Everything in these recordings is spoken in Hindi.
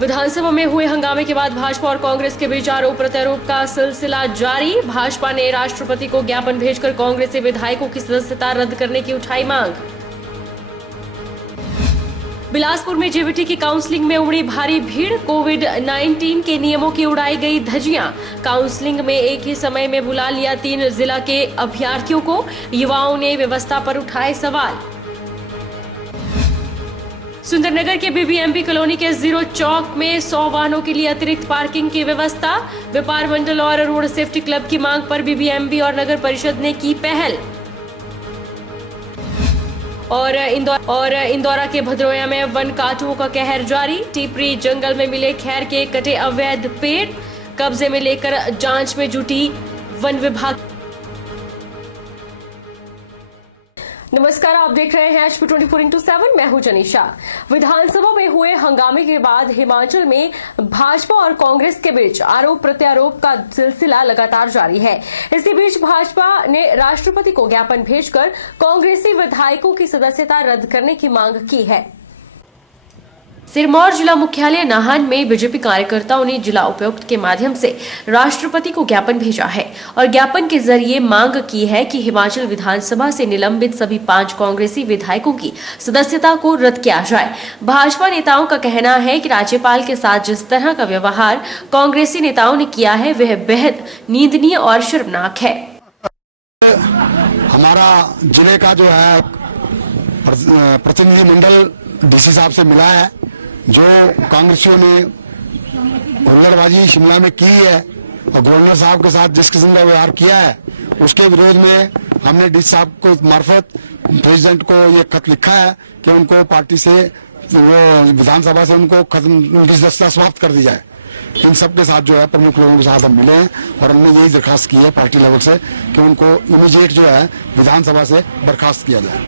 विधानसभा में हुए हंगामे के बाद भाजपा और कांग्रेस के बीच आरोप प्रत्यारोप का सिलसिला जारी। भाजपा ने राष्ट्रपति को ज्ञापन भेजकर कांग्रेसी विधायकों की सदस्यता रद्द करने की उठाई मांग। बिलासपुर में जेबीटी की काउंसलिंग में उमड़ी भारी भीड़। कोविड-19 के नियमों की उड़ाई गई धज्जियां। काउंसलिंग में एक ही समय में बुला लिया 3 जिला के अभ्यर्थियों को। युवाओं ने व्यवस्था पर उठाए सवाल। सुंदरनगर के बीबीएमबी कॉलोनी के जीरो चौक में 100 वाहनों के लिए अतिरिक्त पार्किंग की व्यवस्था। व्यापार मंडल और रोड सेफ्टी क्लब की मांग पर बीबीएमबी और नगर परिषद ने की पहल। और इंदौरा के भदरोया में वन काटुओं का कहर जारी। टिपरी जंगल में मिले खैर के कटे अवैध पेड़, कब्जे में लेकर जांच में जुटी वन विभाग। नमस्कार, आप देख रहे हैं HP 24x7। मैं हूं जनीशा। विधानसभा में हुए हंगामे के बाद हिमाचल में भाजपा और कांग्रेस के बीच आरोप प्रत्यारोप का सिलसिला लगातार जारी है। इसी बीच भाजपा ने राष्ट्रपति को ज्ञापन भेजकर कांग्रेसी विधायकों की सदस्यता रद्द करने की मांग की है। सिरमौर जिला मुख्यालय नाहन में बीजेपी कार्यकर्ताओं ने जिला उपायुक्त के माध्यम से राष्ट्रपति को ज्ञापन भेजा है और ज्ञापन के जरिए मांग की है कि हिमाचल विधानसभा से निलंबित सभी 5 कांग्रेसी विधायकों की सदस्यता को रद्द किया जाए। भाजपा नेताओं का कहना है कि राज्यपाल के साथ जिस तरह का व्यवहार कांग्रेसी नेताओं ने किया है वह बेहद निंदनीय और शर्मनाक है। हमारा जिले का जो है प्रतिनिधि मंडल डीसी साहब से मिला है। जो कांग्रेसियों ने हुल्लड़बाजी शिमला में की है और गवर्नर साहब के साथ जिस किस्म का व्यवहार किया है उसके विरोध में हमने डीसी साहब को मार्फत प्रेसिडेंट को ये खत लिखा है कि उनको पार्टी से वो विधानसभा से उनको उनकी सदस्यता समाप्त कर दी जाए। इन सब के साथ जो है प्रमुख लोगों के साथ हम मिले हैं और हमने यही दरखास्त की है पार्टी लेवल से कि उनको इमीडिएट जो है विधानसभा से बर्खास्त किया जाए।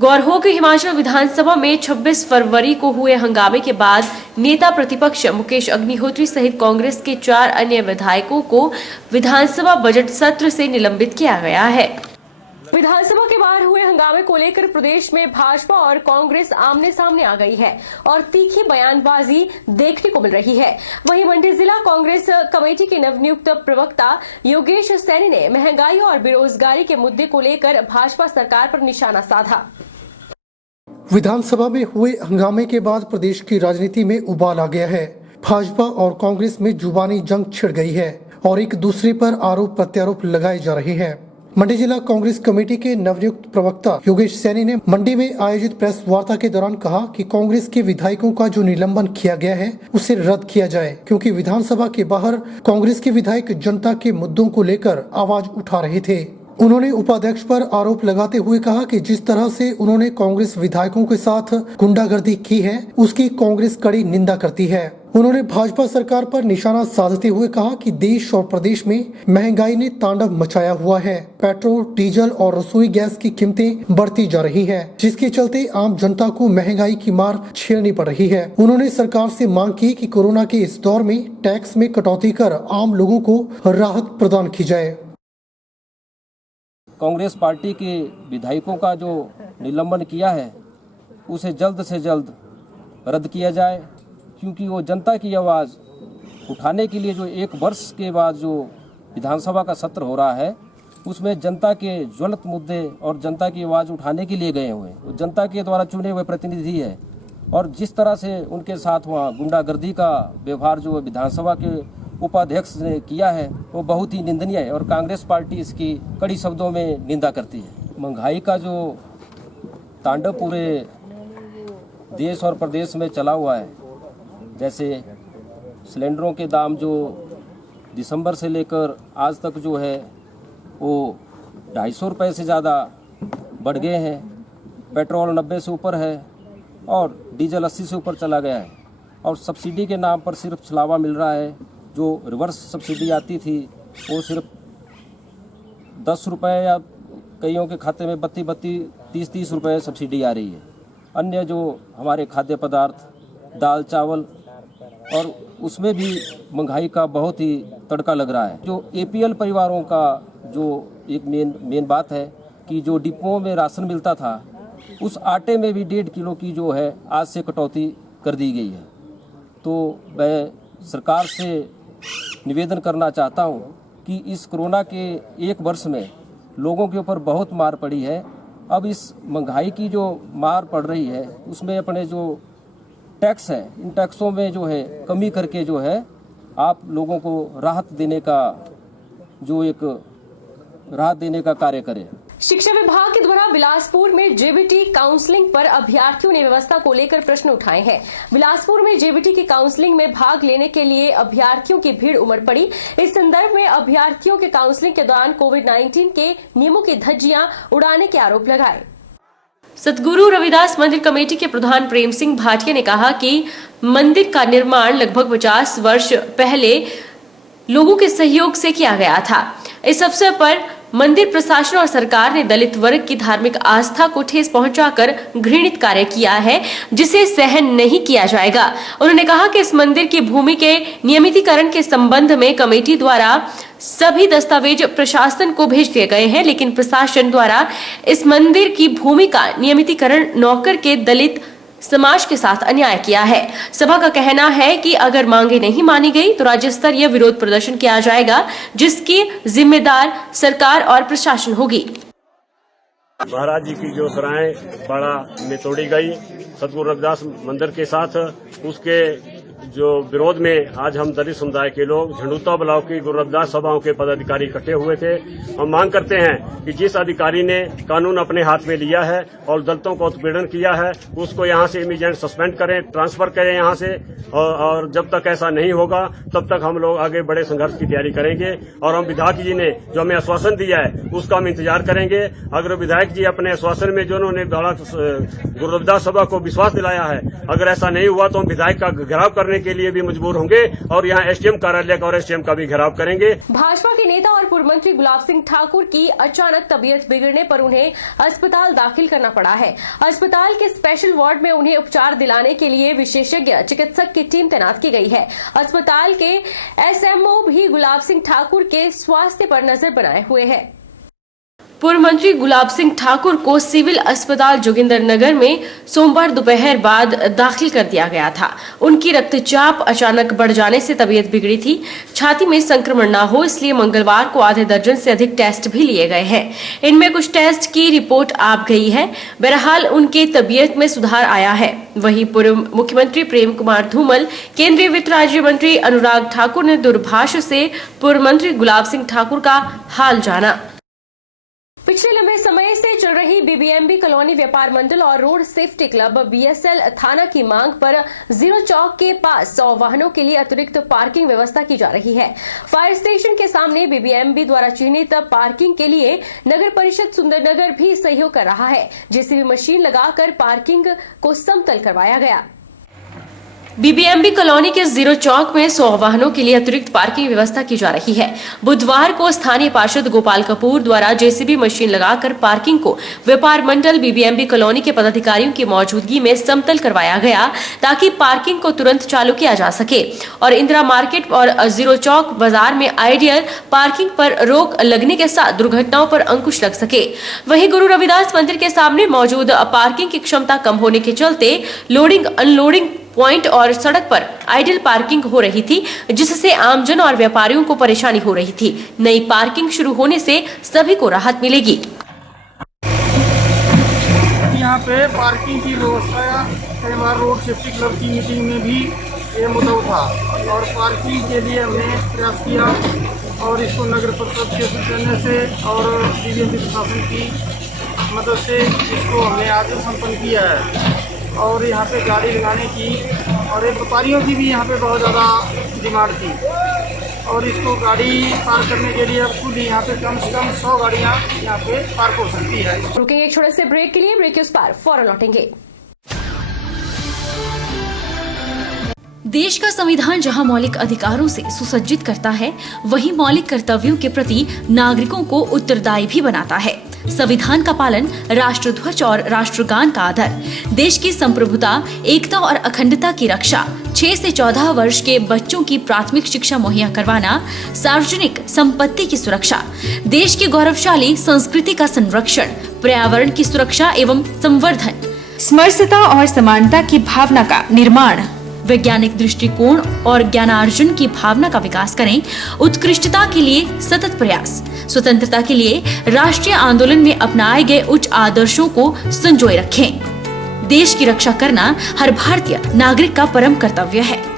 गौर हो कि हिमाचल विधानसभा में 26 फरवरी को हुए हंगामे के बाद नेता प्रतिपक्ष मुकेश अग्निहोत्री सहित कांग्रेस के 4 अन्य विधायकों को विधानसभा बजट सत्र से निलंबित किया गया है। विधानसभा के बाहर हुए हंगामे को लेकर प्रदेश में भाजपा और कांग्रेस आमने सामने आ गई है और तीखी बयानबाजी देखने को मिल रही है। वहीं मंडी जिला कांग्रेस कमेटी के नवनियुक्त प्रवक्ता योगेश सैनी ने महंगाई और बेरोजगारी के मुद्दे को लेकर भाजपा सरकार पर निशाना साधा। विधानसभा में हुए हंगामे के बाद प्रदेश की राजनीति में उबाल आ गया है। भाजपा और कांग्रेस में जुबानी जंग छिड़ गई है और एक दूसरे पर आरोप प्रत्यारोप लगाए जा रहे हैं। मंडी जिला कांग्रेस कमेटी के नवनियुक्त प्रवक्ता योगेश सैनी ने मंडी में आयोजित प्रेस वार्ता के दौरान कहा कि कांग्रेस के विधायकों का जो निलंबन किया गया है उसे रद्द किया जाए, क्योंकि विधानसभा के बाहर कांग्रेस के विधायक जनता के मुद्दों को लेकर आवाज उठा रहे थे। उन्होंने उपाध्यक्ष पर आरोप लगाते हुए कहा कि जिस तरह से उन्होंने कांग्रेस विधायकों के साथ गुंडागर्दी की है उसकी कांग्रेस कड़ी निंदा करती है। उन्होंने भाजपा सरकार पर निशाना साधते हुए कहा कि देश और प्रदेश में महंगाई ने तांडव मचाया हुआ है। पेट्रोल, डीजल और रसोई गैस की कीमतें बढ़ती जा रही है, जिसके चलते आम जनता को महंगाई की मार झेलनी पड़ रही है। उन्होंने सरकार से मांग की कि कोरोना के इस दौर में टैक्स में कटौती कर आम लोगों को राहत प्रदान की जाए। कांग्रेस पार्टी के विधायकों का जो निलंबन किया है उसे जल्द से जल्द रद्द किया जाए, क्योंकि वो जनता की आवाज़ उठाने के लिए जो 1 वर्ष के बाद जो विधानसभा का सत्र हो रहा है उसमें जनता के ज्वलंत मुद्दे और जनता की आवाज़ उठाने के लिए गए हुए हैं। वो जनता के द्वारा चुने हुए प्रतिनिधि है और जिस तरह से उनके साथ वहाँ गुंडागर्दी का व्यवहार जो विधानसभा के उपाध्यक्ष ने किया है वो बहुत ही निंदनीय है और कांग्रेस पार्टी इसकी कड़ी शब्दों में निंदा करती है। महंगाई का जो तांडव पूरे देश और प्रदेश में चला हुआ है, जैसे सिलेंडरों के दाम जो दिसंबर से लेकर आज तक जो है वो 250 रुपये से ज़्यादा बढ़ गए हैं। पेट्रोल 90 से ऊपर है और डीजल 80 से ऊपर चला गया है और सब्सिडी के नाम पर सिर्फ छलावा मिल रहा है। जो रिवर्स सब्सिडी आती थी वो सिर्फ 10 रुपये या कईयों के खाते में 32-30 रुपये सब्सिडी आ रही है। अन्य जो हमारे खाद्य पदार्थ, दाल चावल, और उसमें भी महंगाई का बहुत ही तड़का लग रहा है। जो APL परिवारों का जो एक मेन बात है कि जो डिपोओं में राशन मिलता था उस आटे में भी 1.5 किलो की जो है आज से कटौती कर दी गई है। तो मैं सरकार से निवेदन करना चाहता हूँ कि इस कोरोना के 1 वर्ष में लोगों के ऊपर बहुत मार पड़ी है। अब इस महंगाई की जो मार पड़ रही है उसमें अपने जो टैक्स है, इन टैक्सों में जो है कमी करके जो है आप लोगों को राहत देने का कार्य करें। शिक्षा विभाग के द्वारा बिलासपुर में जेबीटी काउंसलिंग पर अभ्यर्थियों ने व्यवस्था को लेकर प्रश्न उठाए हैं। बिलासपुर में जेबीटी की काउंसलिंग में भाग लेने के लिए अभ्यर्थियों की भीड़ उमड़ पड़ी। इस संदर्भ में अभ्यर्थियों के काउंसलिंग के दौरान कोविड-19 के नियमों की धज्जियां उड़ाने के आरोप लगाए। सतगुरु रविदास मंदिर कमेटी के प्रधान प्रेम सिंह भाटिया ने कहा कि मंदिर का निर्माण लगभग 50 वर्ष पहले लोगों के सहयोग से किया गया था। इस अवसर पर मंदिर प्रशासन और सरकार ने दलित वर्ग की धार्मिक आस्था को ठेस पहुंचाकर घृणित कार्य किया है, जिसे सहन नहीं किया जाएगा। उन्होंने कहा कि इस मंदिर की भूमि के नियमितीकरण के संबंध में कमेटी द्वारा सभी दस्तावेज प्रशासन को भेज दिए गए हैं, लेकिन प्रशासन द्वारा इस मंदिर की भूमि का नियमितीकरण नौकर के दलित समाज के साथ अन्याय किया है। सभा का कहना है कि अगर मांगे नहीं मानी गई तो राज्य स्तरीय विरोध प्रदर्शन किया जाएगा, जिसकी जिम्मेदार सरकार और प्रशासन होगी। महाराज जी की जो सराय बाड़ा में तोड़ी गई सतगुरु रविदास मंदिर के साथ, उसके जो विरोध में आज हम दलित समुदाय के लोग झंडूता ब्लॉक की गुरु रविदास सभाओं के पदाधिकारी इकट्ठे हुए थे। हम मांग करते हैं कि जिस अधिकारी ने कानून अपने हाथ में लिया है और दलितों को उत्पीड़न किया है उसको यहाँ से इमीडिएट सस्पेंड करें, ट्रांसफर करें यहाँ से, और जब तक ऐसा नहीं होगा तब तक हम लोग आगे बड़े संघर्ष की तैयारी करेंगे। और हम विधायक जी ने जो हमें आश्वासन दिया है उसका हम इंतजार करेंगे। अगर विधायक जी अपने आश्वासन में जो उन्होंने गुरु रविदास सभा को विश्वास दिलाया है, अगर ऐसा नहीं हुआ तो हम विधायक का घेराव करने के लिए भी मजबूर होंगे और यहाँ एसडीएम कार्यालय का और एसडीएम का भी घेराव करेंगे। भाजपा के नेता और पूर्व मंत्री गुलाब सिंह ठाकुर की अचानक तबीयत बिगड़ने पर उन्हें अस्पताल दाखिल करना पड़ा है। अस्पताल के स्पेशल वार्ड में उन्हें उपचार दिलाने के लिए विशेषज्ञ चिकित्सक की टीम तैनात की गई है। अस्पताल के एसएमओ भी गुलाब सिंह ठाकुर के स्वास्थ्य पर नजर बनाए हुए हैं। पूर्व मंत्री गुलाब सिंह ठाकुर को सिविल अस्पताल जोगिंदरनगर में सोमवार दोपहर बाद दाखिल कर दिया गया था। उनकी रक्तचाप अचानक बढ़ जाने से तबीयत बिगड़ी थी। छाती में संक्रमण न हो इसलिए मंगलवार को आधे दर्जन से अधिक टेस्ट भी लिए गए हैं। इनमें कुछ टेस्ट की रिपोर्ट आ गई है। बहरहाल उनकी तबीयत में सुधार आया है। वहीं पूर्व मुख्यमंत्री प्रेम कुमार धूमल, केंद्रीय वित्त राज्य मंत्री अनुराग ठाकुर ने दूरभाष से पूर्व मंत्री गुलाब सिंह ठाकुर का हाल जाना। पिछले लंबे समय से चल रही बीबीएमबी कॉलोनी व्यापार मंडल और रोड सेफ्टी क्लब बीएसएल थाना की मांग पर जीरो चौक के पास 100 वाहनों के लिए अतिरिक्त पार्किंग व्यवस्था की जा रही है। फायर स्टेशन के सामने बीबीएमबी द्वारा चिन्हित पार्किंग के लिए नगर परिषद सुंदरनगर भी सहयोग कर रहा है। जेसीबी मशीन लगाकर पार्किंग को समतल करवाया गया। बीबीएमबी कॉलोनी के जीरो चौक में 100 वाहनों के लिए अतिरिक्त पार्किंग व्यवस्था की जा रही है। बुधवार को स्थानीय पार्षद गोपाल कपूर द्वारा जेसीबी मशीन लगाकर पार्किंग को व्यापार मंडल बीबीएमबी कॉलोनी के पदाधिकारियों की मौजूदगी में समतल करवाया गया, ताकि पार्किंग को तुरंत चालू किया जा सके और इंदिरा मार्केट और जीरो चौक बाजार में आइडियल पार्किंग पर रोक लगने के साथ दुर्घटनाओं पर अंकुश लग सके। वहीं गुरु रविदास मंदिर के सामने मौजूद पार्किंग की क्षमता कम होने के चलते लोडिंग अनलोडिंग पॉइंट और सड़क पर आइडियल पार्किंग हो रही थी, जिससे आमजन और व्यापारियों को परेशानी हो रही थी। नई पार्किंग शुरू होने से सभी को राहत मिलेगी। यहाँ पे पार्किंग की व्यवस्था कई बार रोड सेफ्टी क्लब की मीटिंग में भी ये मुद्दा उठा और पार्किंग के लिए हमने प्रयास किया और इसको नगर परिषद के सहयोग से और बीबीएमबी प्रशासन की मदद से इसको हमने आज संपन्न किया है। और यहाँ पे गाड़ी लगाने की और एक व्यापारियों की भी यहाँ पे बहुत ज़्यादा डिमांड थी और इसको गाड़ी पार्क करने के लिए अब खुद यहाँ पे कम से कम 100 गाड़ियाँ यहाँ पे पार्क हो सकती है। रुकेंगे एक छोटे से ब्रेक के लिए, ब्रेक के उस पार फौरन लौटेंगे। देश का संविधान जहां मौलिक अधिकारों से सुसज्जित करता है, वहीं मौलिक कर्तव्यों के प्रति नागरिकों को उत्तरदायी भी बनाता है। संविधान का पालन, राष्ट्रध्वज और राष्ट्रगान का आदर, देश की संप्रभुता, एकता और अखंडता की रक्षा, 6 से 14 वर्ष के बच्चों की प्राथमिक शिक्षा मुहैया करवाना, सार्वजनिक संपत्ति की सुरक्षा, देश की गौरवशाली संस्कृति का संरक्षण, पर्यावरण की सुरक्षा एवं संवर्धन, समरसता और समानता की भावना का निर्माण, वैज्ञानिक दृष्टिकोण और ज्ञानार्जन की भावना का विकास करें, उत्कृष्टता के लिए सतत प्रयास, स्वतंत्रता के लिए राष्ट्रीय आंदोलन में अपनाए गए उच्च आदर्शों को संजोए रखें। देश की रक्षा करना हर भारतीय नागरिक का परम कर्तव्य है।